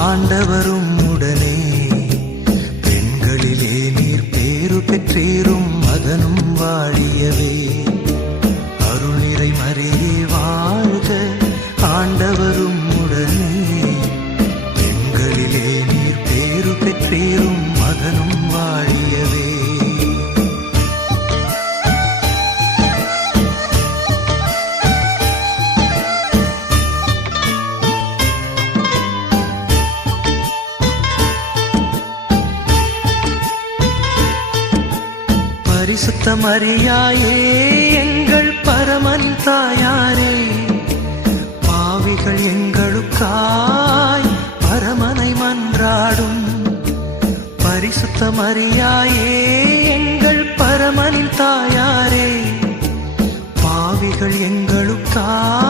ஆண்டவரும் உடனே பெண்களிலே நீர் பேரு பெற்றீரும் மகனும் வாழியவே அருள் நிறை மரியே வாழ்க ஆண்டவரும் உடனே பெண்களிலே நீர் பேரு பெற்றீரும் மகனும் வாழியவே பரிசுத்த மரியாயே எங்கள் பரமன் தாயாரே பாவிகள் எங்களுக்காய் பரமனை மன்றாடும் பரிசுத்த மரியாயே எங்கள் பரமனின் தாயாரே பாவிகள் எங்களுக்காய்